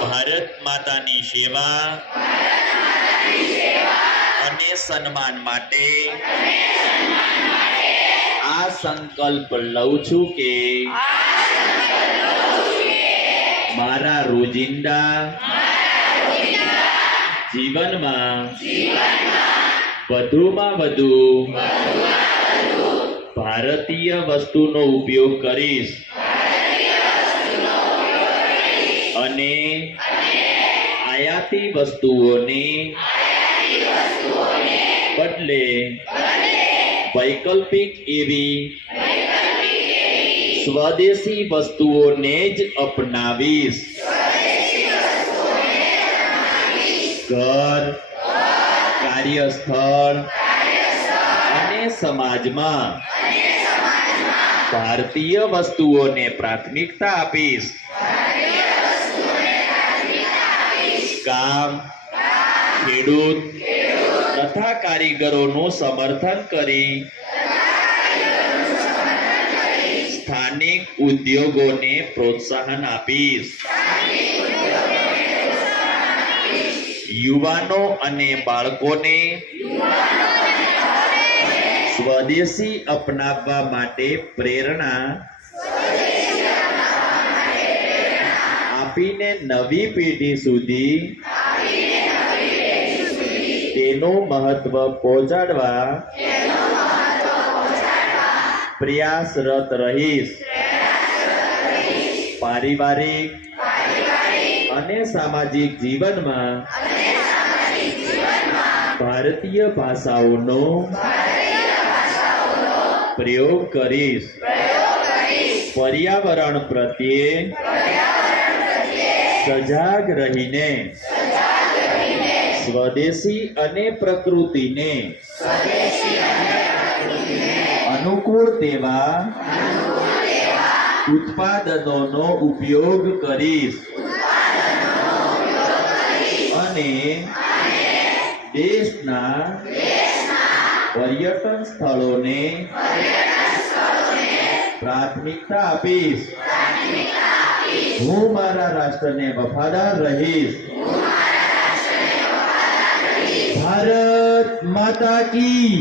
ભારત માતાની સેવા અને સન્માન માટે આ સંકલ્પ લઉં છું કે મારા રોજિંદા જીવનમાં વધુમાં વધુ ભારતીય વસ્તુનો ઉપયોગ કરીશ અને આયાતી વસ્તુઓને બદલે વૈકલ્પિક એવી સ્વદેશી વસ્તુઓને જ અપનાવીશ। ઘર, કાર્યસ્થળ અને સમાજમાં ભારતીય વસ્તુઓને પ્રાથમિકતા આપીશ। કામ, ખેડૂત તથા કારીગરોનું સમર્થન કરી સ્થાનિક ઉદ્યોગોને પ્રોત્સાહન આપીશ। યુવાનો અને બાળકોને સ્વદેશી અપનાવવા માટે પ્રેરણા આપીને નવી પેઢી સુધી તેનું મહત્વ પહોંચાડવા પ્રયાસરત રહીશ। પારિવારિક અને સામાજિક જીવનમાં ભારતીય ભાષાઓનો પ્રયોગ કરીશ। પર્યાવરણ પ્રત્યે સજાગ રહીને સ્વદેશી અને પ્રકૃતિને અનુકૂળ તેવા ઉત્પાદનોનો ઉપયોગ કરીશ અને દેશના પર્યટન સ્થળોને પ્રાથમિકતા આપીશ। હું મારા રાષ્ટ્રને વફાદાર રહીશ। ભારત માતા કી